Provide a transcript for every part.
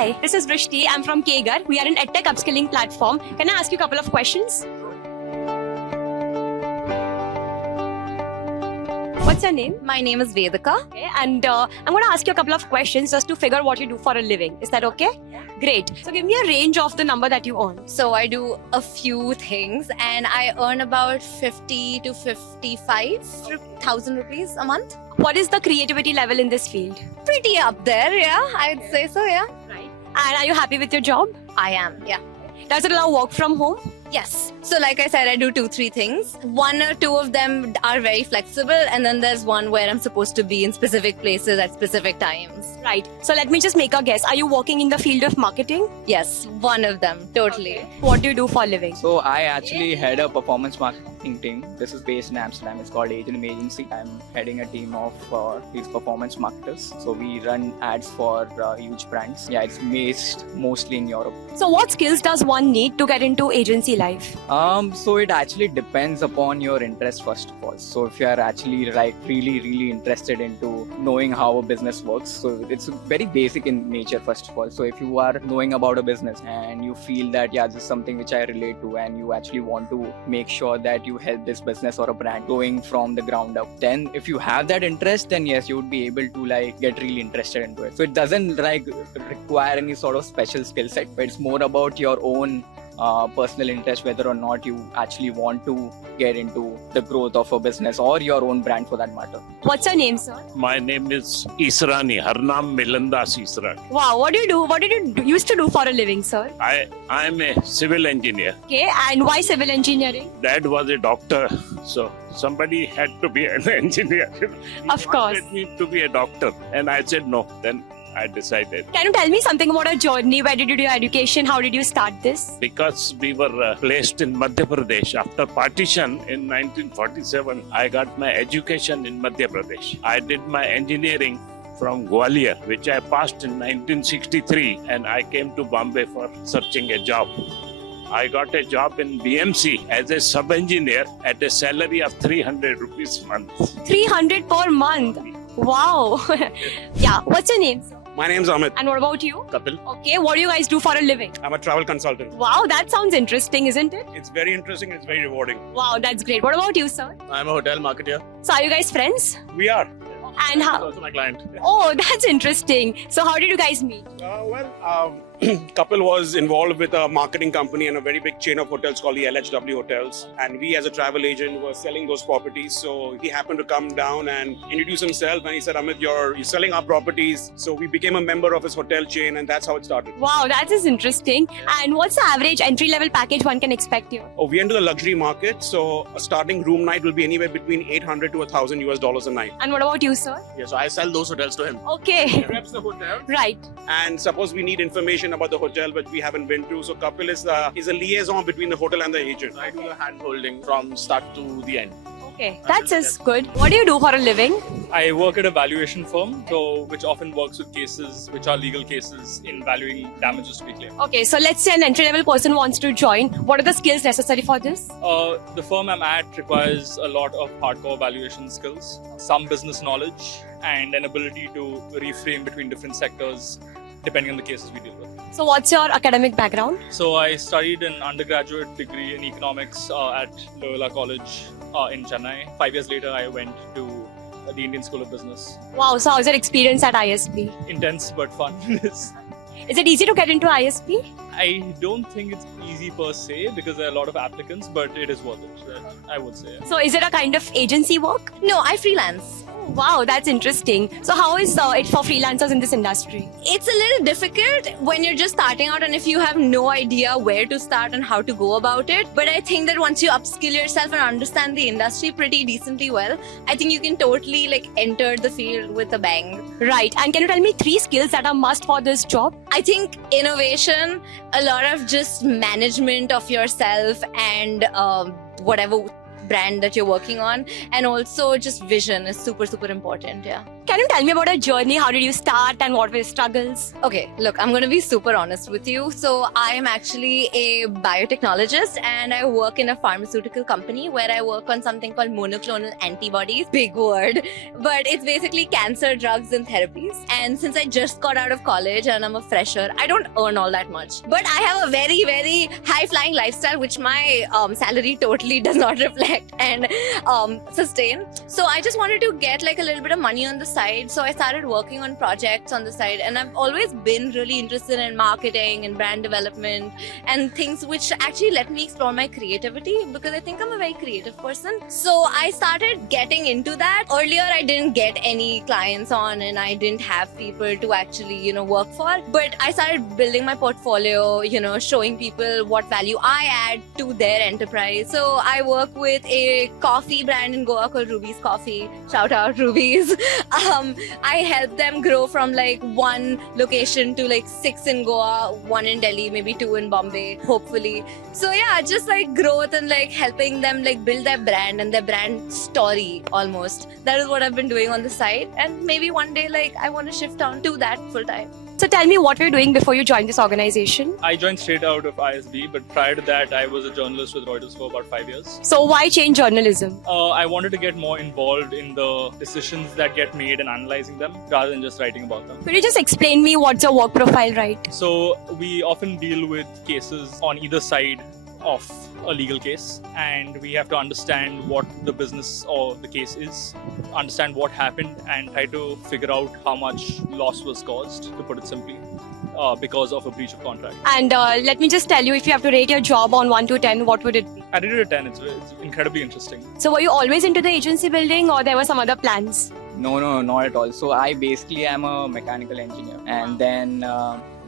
Hi, this is Vrishti. I'm from KAGR. We are an EdTech upskilling platform. Can I ask you a couple of questions? What's your name? My name is Vedika. Okay, and I'm going to ask you a couple of questions just to figure what you do for a living. Is that okay? Great. So give me a range of the number that you earn. So I do a few things and I earn about 50 to 55,000 rupees a month. What is the creativity level in this field? Pretty up there, yeah. I'd say so, yeah. Right. And are you happy with your job? I am, yeah. Does it allow work from home? Yes. So like I said, I do 2-3 things. One or two of them are very flexible and then there's one where I'm supposed to be in specific places at specific times. Right. So let me just make a guess. Are you working in the field of marketing? Yes, one of them, totally. Okay. What do you do for a living? So I actually head a performance marketing team. This is based in Amsterdam. It's called Acing Agency. I'm heading a team of these performance marketers. So we run ads for huge brands. Yeah, it's based mostly in Europe. So what skills does one need to get into agency life? So it actually depends upon your interest first of all. So if you are actually like really interested into knowing how a business works, so it's very basic in nature first of all. So if you are knowing about a business and you feel that yeah, this is something which I relate to and you actually want to make sure that you help this business or a brand going from the ground up, then if you have that interest, then yes, you would be able to like get really interested into it. So it doesn't like require any sort of special skill set, but it's more about your own personal interest, whether or not you actually want to get into the growth of a business or your own brand for that matter. What's your name, sir? My name is Israni, Harnam Milandas Israni. Wow, what do you do? What did you used to do for a living, sir? I am a civil engineer. Okay, and why civil engineering? Dad was a doctor, so somebody had to be an engineer. Of course. He wanted me to be a doctor, and I said no. Then I decided. Can you tell me something about your journey? Where did you do your education? How did you start this? Because we were placed in Madhya Pradesh after partition in 1947, I got my education in Madhya Pradesh. I did my engineering from Gwalior, which I passed in 1963, and I came to Bombay for searching a job. I got a job in BMC as a sub-engineer at a salary of 300 rupees a month. 300 per month. Wow. Yeah. What's your name, sir? My name's Amit. And what about you? Kapil. Okay. What do you guys do for a living? I'm a travel consultant. Wow, that sounds interesting, isn't it? It's very interesting. It's very rewarding. Wow, that's great. What about you, sir? I'm a hotel marketer. So are you guys friends? We are. And He's how? also my client. Oh, that's interesting. So how did you guys meet? Kapil was involved with a marketing company and a very big chain of hotels called the LHW Hotels. And we as a travel agent were selling those properties. So he happened to come down and introduce himself. And he said, Amit, you're selling our properties. So we became a member of his hotel chain and that's how it started. Wow, that is interesting. And what's the average entry-level package one can expect here? Oh, we enter the luxury market. So a starting room night will be anywhere between $800 to $1,000 a night. And what about you, sir? Yeah, so I sell those hotels to him. Okay. He reps the hotel. Right. And suppose we need information about the hotel which we haven't been to. So Kapil is a liaison between the hotel and the agent. I do the hand holding from start to the end. Okay, that's as good. What do you do for a living? I work at a valuation firm, which often works with cases which are legal cases in valuing damages to be claimed. Okay, so let's say an entry-level person wants to join. What are the skills necessary for this? The firm I'm at requires a lot of hardcore valuation skills, some business knowledge, and an ability to reframe between different sectors depending on the cases we deal with. So what's your academic background? So I studied an undergraduate degree in economics at Loyola College in Chennai. 5 years later, I went to the Indian School of Business. Wow, so how's your experience at ISB? Intense but fun. Is it easy to get into ISB? I don't think it's easy per se because there are a lot of applicants, but it is worth it, I would say. So is it a kind of agency work? No, I freelance. Wow, that's interesting. So how is it for freelancers in this industry? It's a little difficult when you're just starting out and if you have no idea where to start and how to go about it. But I think that once you upskill yourself and understand the industry pretty decently well, I think you can totally enter the field with a bang. Right. And can you tell me 3 skills that are must for this job? I think innovation, a lot of just management of yourself and whatever brand that you're working on, and also just vision is super important. Yeah. can you tell me about your journey? How did you start and what were your struggles? Okay, look, I'm going to be super honest with you. So, I am actually a biotechnologist and I work in a pharmaceutical company where I work on something called monoclonal antibodies. Big word, but it's basically cancer drugs and therapies. And since I just got out of college and I'm a fresher, I don't earn all that much. But I have a very, very high flying lifestyle, which my salary totally does not reflect and sustain. So, I just wanted to get like a little bit of money on the side. So, I started working on projects on the side, and I've always been really interested in marketing and brand development and things which actually let me explore my creativity, because I think I'm a very creative person. So I started getting into that. Earlier I didn't get any clients on and I didn't have people to actually, work for. But I started building my portfolio, showing people what value I add to their enterprise. So I work with a coffee brand in Goa called Ruby's Coffee. Shout out Ruby's. I help them grow from like one location to like 6 in Goa, 1 in Delhi, maybe 2 in Bombay, hopefully. So yeah, just like growth and like helping them like build their brand and their brand story almost. That is what I've been doing on the side, and maybe one day like I want to shift on to that full time. So tell me what were you doing before you joined this organization? I joined straight out of ISB, but prior to that, I was a journalist with Reuters for about 5 years. So why change journalism? I wanted to get more involved in the decisions that get made and analyzing them rather than just writing about them. Could you just explain me what's your work profile, right? So we often deal with cases on either side of a legal case, and we have to understand what the business or the case is, understand what happened, and try to figure out how much loss was caused, to put it simply, because of a breach of contract. And let me just tell you, if you have to rate your job on 1 to 10, what would it be? I did it at 10. It's incredibly interesting. So were you always into the agency building, or there were some other plans? No, not at all. So I basically am a mechanical engineer, and then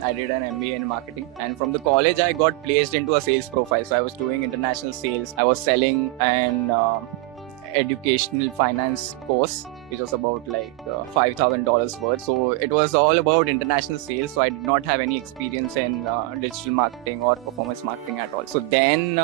I did an MBA in marketing. And from the college, I got placed into a sales profile. So I was doing international sales. I was selling an educational finance course, which was about like $5,000 worth. So it was all about international sales. So I did not have any experience in digital marketing or performance marketing at all. So then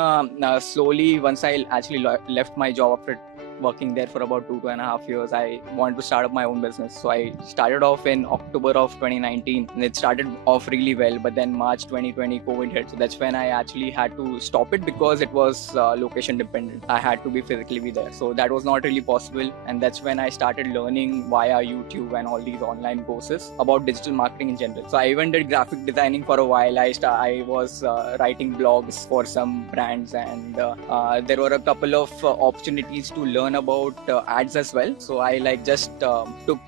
slowly, once I actually left my job after working there for about 2.5 years, I wanted to start up my own business. So I started off in October of 2019, and it started off really well. But then March 2020, COVID hit. So that's when I actually had to stop it, because it was location dependent. I had to be physically be there. So that was not really possible. And that's when I started learning via YouTube and all these online courses about digital marketing in general. So I even did graphic designing for a while. I was writing blogs for some brands, and there were a couple of opportunities to learn about ads as well. So I just took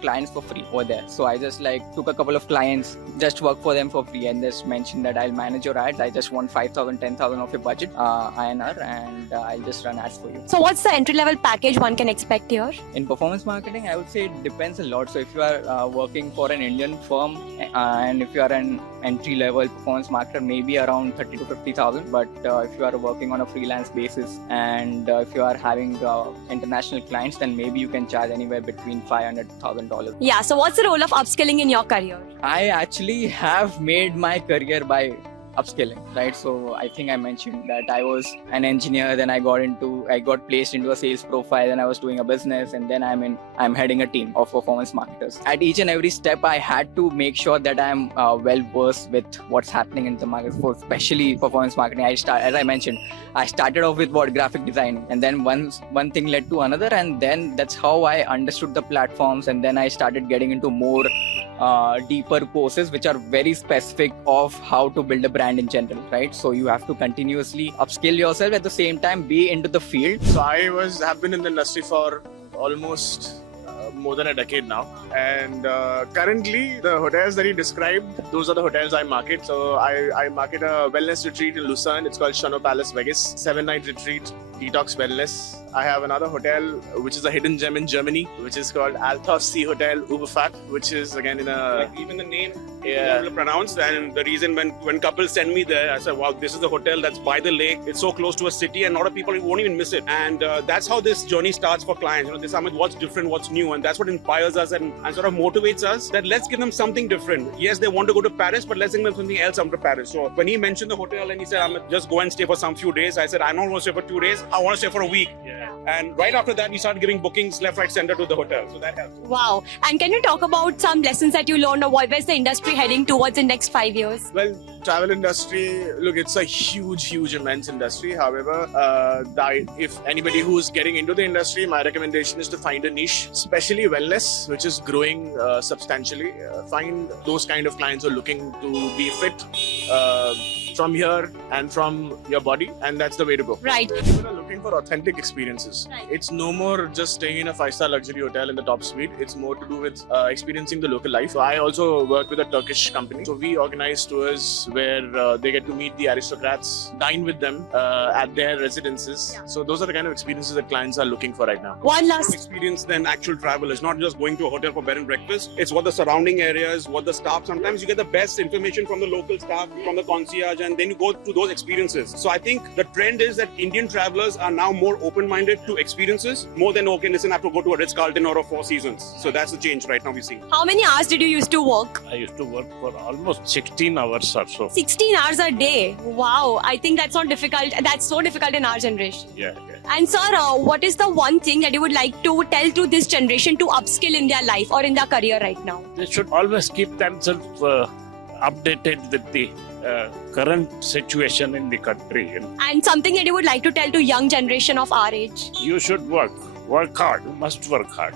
clients for free over there. So I just took a couple of clients, just work for them for free, and just mentioned that I'll manage your ads. I just want 5,000, 10,000 of your budget, INR, and I'll just run ads for you. So what's the entry level package one can expect here? In performance marketing, I would say it depends a lot. So if you are working for an Indian firm, and if you are an entry level performance marketer, maybe around 30 to 50,000. But if you are working on a freelance basis, and if you are having international clients, then maybe you can charge anywhere between $500 to $1,000. Yeah, so what's the role of upskilling in your career? I actually have made my career by upskilling, right? So I think I mentioned that I was an engineer, then I got placed into a sales profile, and I was doing a business, and then I'm heading a team of performance marketers. At each and every step, I had to make sure that I'm well versed with what's happening in the market, for especially performance marketing. As I mentioned, I started off with graphic design, and then one thing led to another, and then that's how I understood the platforms, and then I started getting into more deeper courses which are very specific of how to build a brand in general, right? So you have to continuously upskill yourself, at the same time be into the field. So I have been in the industry for almost more than a decade now, and currently the hotels that you described, those are the hotels I market. So I market a wellness retreat in Lucerne. It's called Shano Palace Vegas, 7-night retreat, detox wellness. I have another hotel which is a hidden gem in Germany, which is called Althoff Sea Hotel Uberfahrt, which is again in a even the name to pronounce. And the reason when couples send me there, I said, wow, this is the hotel that's by the lake. It's so close to a city, and a lot of people won't even miss it. And that's how this journey starts for clients. They say, what's different, what's new, and that's what inspires us and sort of motivates us. That let's give them something different. Yes, they want to go to Paris, but let's give them something else after Paris. So when he mentioned the hotel and he said, I'm just go and stay for some few days, I said, I don't want to stay for 2 days. I want to stay for a week. And right after that, we started giving bookings left, right, center to the hotel. So that helped. Wow. And can you talk about some lessons that you learned, or where's the industry heading towards in next 5 years? Well, travel industry, look, it's a huge, immense industry. However, if anybody who's getting into the industry, my recommendation is to find a niche, especially wellness, which is growing substantially. Find those kind of clients who are looking to be fit from here and from your body, and that's the way to go. Right. People are looking for authentic experiences. Right. It's no more just staying in a 5-star luxury hotel in the top suite. It's more to do with experiencing the local life. So I also work with a Turkish company. So we organize tours where they get to meet the aristocrats, dine with them at their residences. Yeah. So those are the kind of experiences that clients are looking for right now. One last. Experience than actual travel. It's not just going to a hotel for bed and breakfast. It's what the surrounding areas, what the staff. Sometimes you get the best information from the local staff, from the concierge, and then you go to those experiences. So I think the trend is that Indian travelers are now more open-minded to experiences, more than, okay, listen, I have to go to a Ritz-Carlton or a Four Seasons. So that's the change right now we see. How many hours did you used to work? I used to work for almost 16 hours or so. 16 hours a day. Wow. I think that's not difficult. That's so difficult in our generation. Yeah. And sir, what is the one thing that you would like to tell to this generation to upskill in their life or in their career right now? They should always keep themselves updated with the current situation in the country. And something that you would like to tell to young generation of our age? You should work hard. You must work hard.